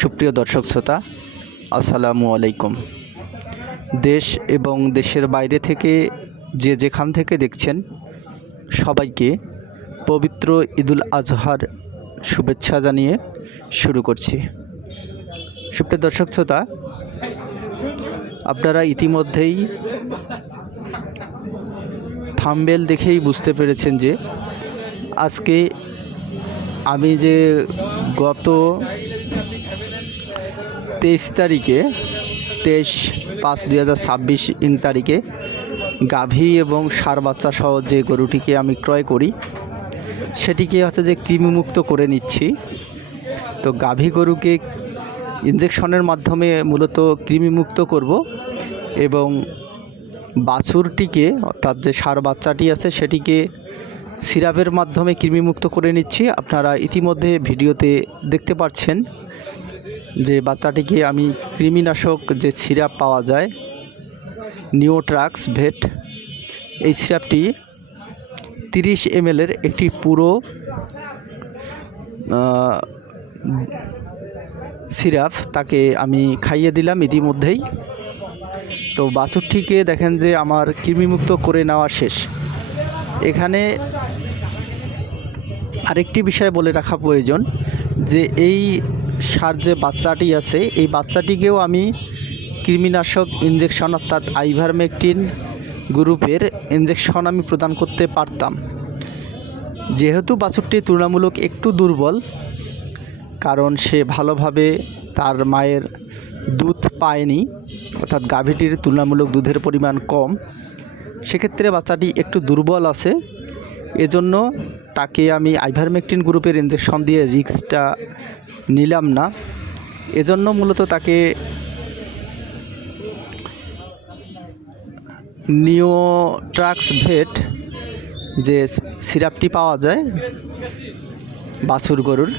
সুপ্রিয় দর্শক শ্রোতা, আসসালামু আলাইকুম। দেশ এবং দেশের বাইরে থেকে যে যেখান থেকে দেখছেন সবাইকে পবিত্র ঈদুল আজহার শুভেচ্ছা জানিয়ে শুরু করছি। সুপ্রিয় দর্শক শ্রোতা, আপনারা ইতিমধ্যেই থাম্বনেল দেখেই বুঝতে পেরেছেন যে আজকে আমি যে গত 23/5/2026 তারিখে গাভী এবং ষাঁড় বাচ্চা সহ যে গরুটিকে আমি ক্রয় করি সেটিকে হচ্ছে যে কৃমিমুক্ত করে নিচ্ছি। তো গাভী গরুকে ইঞ্জেকশনের মাধ্যমে মূলত কৃমিমুক্ত করব এবং বাছুরটিকে অর্থাৎ যে ষাঁড় বাচ্চাটি আছে সেটিকে সিরাপের মাধ্যমে কৃমিমুক্ত করে নিচ্ছি। আপনারা ইতিমধ্যে ভিডিওতে দেখতে পাচ্ছেন যে বাচ্চাটিকে আমি কৃমিনাশক যে সিরাপ পাওয়া যায় নিওট্রাক্স ভেট, এই সিরাপটি 30 ml একটি পুরো সিরাপ তাকে আমি খাইয়ে দিলাম ইতিমধ্যেই। তো বাছুরটিকে দেখেন যে আমার কৃমিমুক্ত করে নেওয়া শেষ। এখানে আরেকটি বিষয় বলে রাখা প্রয়োজন যে এই ষাঁড় যে বাচ্চাটি আছে এই বাচ্চাটিকেও আমি কৃমিনাশক ইঞ্জেকশন অর্থাৎ আইভারমেকটিন গ্রুপের ইঞ্জেকশন আমি প্রদান করতে পারতাম। যেহেতু বাছুরটি তুলনামূলক একটু দুর্বল, কারণ সে ভালোভাবে তার মায়ের দুধ পায়নি, অর্থাৎ গাভীটির তুলনামূলক দুধের পরিমাণ কম, সেক্ষেত্রে বাচ্চাটি একটু দুর্বল আছে। এজন্য তাকে আমি আইভারমেকটিন গ্রুপের ইঞ্জেকশন দিয়ে রিস্কটা নিলাম না। এজন্য মূলত তাকে নিওট্রাক্স ভেট যে সিরাপটি পাওয়া যায় বাছুর গরুর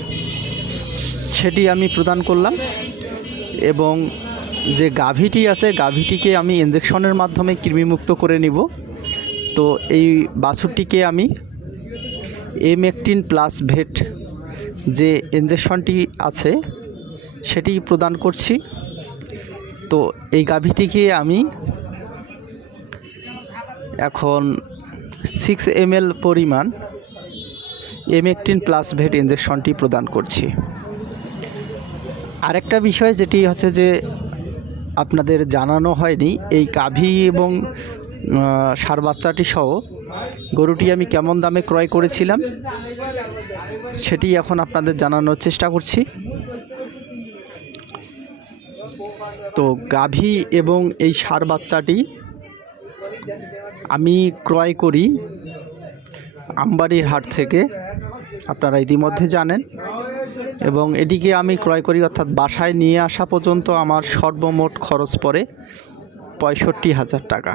সেটি আমি প্রদান করলাম এবং যে গাভীটি আছে গাভীটিকে আমি ইঞ্জেকশনের মাধ্যমে কৃমিমুক্ত করে নিব। তো এই বাছুরটিকে আমি এমেকটিন প্লাস ভেট যে ইঞ্জেকশনটি আছে সেটি প্রদান করছি। তো এই গাভীটিকে আমি এখন 6 ml পরিমাণ এমেকটিন প্লাস ভেট ইঞ্জেকশনটি প্রদান করছি। আরেকটা বিষয় যেটি হচ্ছে যে আপনাদের জানানো হয়নি, এই গাভী এবং ষাঁড় বাচ্চাটি সহ গরুটি আমি কেমন দামে ক্রয় করেছিলাম সেটি এখন আপনাদের জানানোর চেষ্টা করছি। তো গাভী এবং এই ষাঁড় বাচ্চাটি আমি ক্রয় করি আমবাড়ির হাট থেকে, আপনারা ইতিমধ্যে জানেন, এবং এটিকে আমি ক্রয় করি অর্থাৎ বাসায় নিয়ে আসা পর্যন্ত আমার সর্বমোট খরচ পড়ে 65,000 টাকা।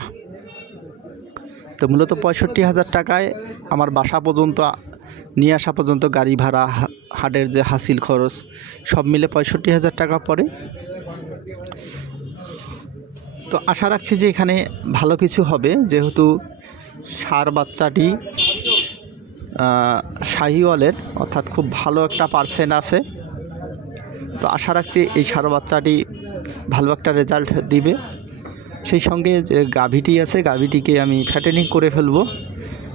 তো মূলত 65,000 টাকায় আমার বাসা পর্যন্ত নিয়ে আসা পর্যন্ত গাড়ি ভাড়া, হাটের যে হাসিল খরচ সব মিলে 65,000 টাকা পড়ে। তো আশা রাখছি যে এখানে ভালো কিছু হবে, যেহেতু ষাঁড় বাচ্চাটি শাহিওয়ালের অর্থাৎ খুব ভালো একটা পার্সেন্ট আছে। তো আশা রাখছি এই ষাঁড় বাচ্চাটি ভালো একটা রেজাল্ট দিবে। সেই সঙ্গে যে গাভীটি আছে গাভীটিকে আমি ফ্যাটেনিং করে ফেলবো।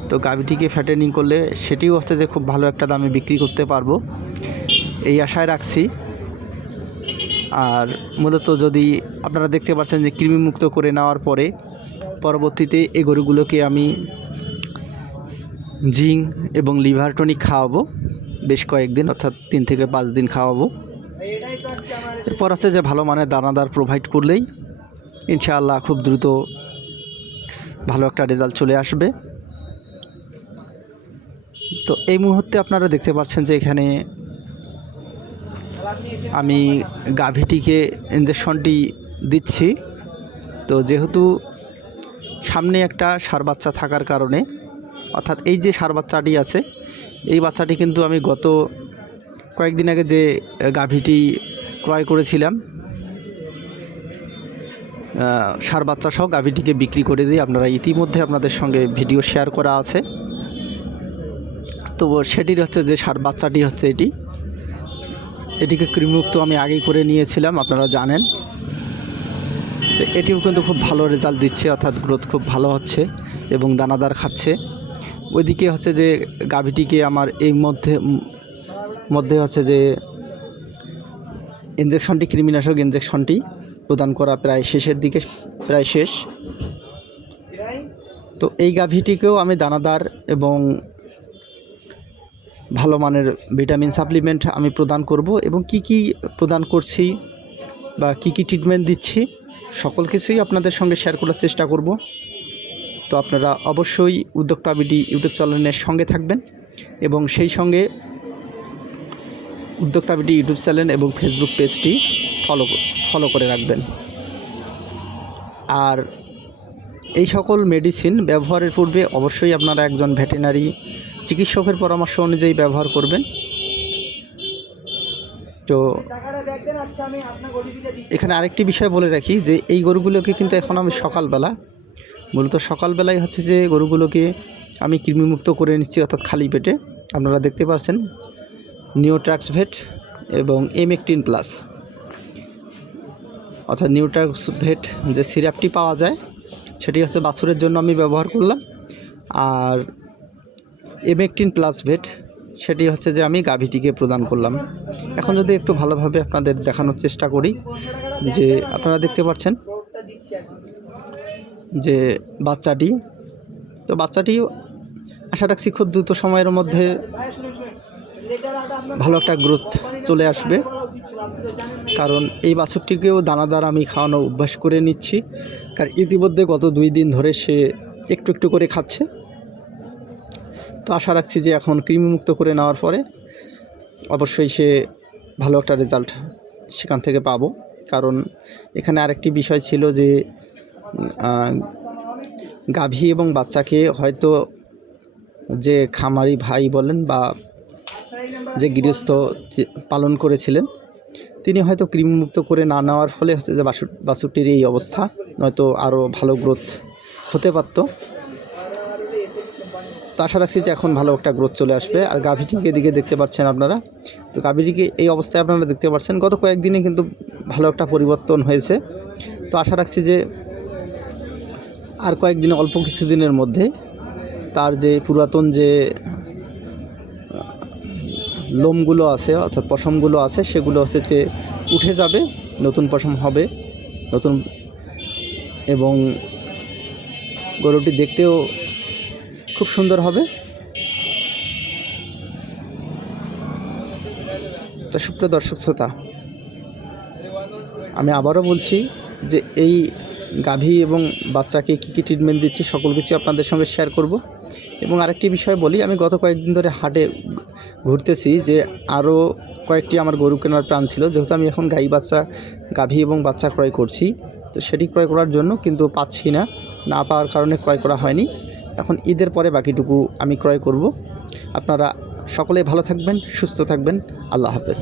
তো গাভীটিকে ফ্যাটেনিং করলে সেটিও হচ্ছে যে খুব ভালো একটা দামে বিক্রি করতে পারবো, এই আশায় রাখছি। আর মূলত যদি আপনারা দেখতে পাচ্ছেন যে কৃমিমুক্ত করে নেওয়ার পরে পরবর্তীতে এই গরুগুলোকে আমি জিঙ্ক এবং লিভার টনিক খাওয়াবো বেশ কয়েকদিন, অর্থাৎ 3 থেকে 5 দিন খাওয়াবো। এরপর হচ্ছে যে ভালো মানের দানাদার প্রোভাইড করলেই ইনশাআল্লাহ খুব দ্রুত ভালো একটা রেজাল্ট চলে আসবে। তো এই মুহূর্তে আপনারা দেখতে পাচ্ছেন যে এখানে আমি গাভীটিকে ইঞ্জেকশনটি দিচ্ছি। তো যেহেতু সামনে একটা ষাঁড় বাচ্চা থাকার কারণে, অর্থাৎ এই যে ষাঁড় বাচ্চাটি আছে এই বাচ্চাটি কিন্তু আমি গত কয়েকদিন আগে যে গাভীটি ক্রয় করেছিলাম ষাঁড় বাচ্চা সহ গাভীটিকে বিক্রি করে দিই। আপনারা ইতিমধ্যে আপনাদের সঙ্গে ভিডিও শেয়ার করা আছে। তো সেটির হচ্ছে যে ষাঁড় বাচ্চাটি হচ্ছে এটি। এটিকে কৃমিমুক্ত আমি আগেই করে নিয়েছিলাম, আপনারা জানেন। তো এটিও কিন্তু খুব ভালো রেজাল্ট দিচ্ছে, অর্থাৎ গ্রোথ খুব ভালো হচ্ছে এবং দানাদার খাচ্ছে। ওইদিকে হচ্ছে যে গাভীটিকে আমার এই মধ্যে হচ্ছে যে ইঞ্জেকশনটি, কৃমিনাশক ইঞ্জেকশনটি প্রদান করা প্রায় শেষের দিকে, প্রায় শেষ। তো এই গাভীটিকেও আমি দানাদার এবং ভালো মানের ভিটামিন সাপ্লিমেন্ট আমি প্রদান করব, এবং কি কি প্রদান করছি বা কি কি ট্রিটমেন্ট দিচ্ছি সকল কিছুই আপনাদের সঙ্গে শেয়ার করার চেষ্টা করব। তো আপনারা অবশ্যই উদ্যোক্তা বিডি ইউটিউব চ্যানেলের সঙ্গে থাকবেন এবং সেই সঙ্গে উদ্যোক্তা বিডি ইউটিউব চ্যানেল এবং ফেসবুক পেজটি ফলো করে রাখবেন। আর এই সকল মেডিসিন ব্যবহারের পূর্বে অবশ্যই আপনারা একজন ভেটেরিনারি চিকিৎসকের পরামর্শ অনুযায়ী ব্যবহার করবেন। তো এখানে আরেকটি বিষয় বলে রাখি যে এই গরুগুলোকে কিন্তু এখন আমি মূলত সকালবেলায় হচ্ছে যে গরুগুলোকে আমি কৃমিমুক্ত করে নিচ্ছি, অর্থাৎ খালি পেটে। আপনারা দেখতে পাচ্ছেন নিউট্রাক্সভেট এবং M18+, অর্থাৎ নিউট্রাক্সভেট যে সিরাপটি পাওয়া যায় সেটি হচ্ছে বাছুরের জন্য আমি ব্যবহার করলাম, আর M18+ ভেট সেটি হচ্ছে যে আমি গাভীটিকে প্রদান করলাম। এখন যদি একটু ভালোভাবে আপনাদের দেখানোর চেষ্টা করি, যে আপনারা দেখতে পাচ্ছেন যে বাচ্চাটি আশা রাখছি খুব দ্রুত সময়ের মধ্যে ভালো একটা গ্রোথ চলে আসবে, কারণ এই বাছুরটিকেও দানাদার আমি খাওয়ানো অভ্যাস করে নিচ্ছি। কারণ ইতিমধ্যে গত 2 দিন ধরে সে একটু একটু করে খাচ্ছে। তো আশা রাখছি যে এখন কৃমিমুক্ত করে নেওয়ার পরে অবশ্যই সে ভালো একটা রেজাল্ট সেখান থেকে পাবো। কারণ এখানে আরেকটি বিষয় ছিল যে গাভী এবং বাচ্চাকে হয়তো যে খামারি ভাই বলেন বা যে গৃহস্থ পালন করেছিলেন তিনি হয়তো কৃমিমুক্ত করে না নেওয়ার ফলে হচ্ছে যে বাছুরটির এই অবস্থা, নয়তো আরও ভালো গ্রোথ হতে পারত। তো আশা রাখছি যে এখন ভালো একটা গ্রোথ চলে আসবে। আর গাভীটিকে এদিকে দেখতে পাচ্ছেন আপনারা, তো গাভীটিকে এই অবস্থায় আপনারা দেখতে পাচ্ছেন গত কয়েকদিনে কিন্তু ভালো একটা পরিবর্তন হয়েছে। তো আশা রাখছি যে আর কয়েকদিনে, অল্প কিছুদিনের মধ্যে তার যে পুরাতন যে লোমগুলো আছে, অর্থাৎ পশমগুলো আছে, সেগুলো হচ্ছে যে উঠে যাবে, নতুন পশম হবে নতুন, এবং গরুটি দেখতেও খুব সুন্দর হবে। তো সুপ্রিয় দর্শক শ্রোতা, আমি আবারও বলছি যে এই গাভী এবং বাচ্চাকে কী কী ট্রিটমেন্ট দিচ্ছি সকল কিছু আপনাদের সঙ্গে শেয়ার করব। এবং আরেকটি বিষয় বলি, আমি গত কয়েকদিন ধরে হাটে ঘুরতেছি যে আরও কয়েকটি আমার গরু কেনার প্ল্যান ছিল, যেহেতু আমি এখন গাভী এবং বাচ্চা ক্রয় করছি। তো সেটি ক্রয় করার জন্য কিন্তু পাচ্ছি না পাওয়ার কারণে ক্রয় করা হয়নি। এখন ঈদের পরে বাকিটুকু আমি ক্রয় করব। আপনারা সকলে ভালো থাকবেন, সুস্থ থাকবেন। আল্লাহ হাফেজ।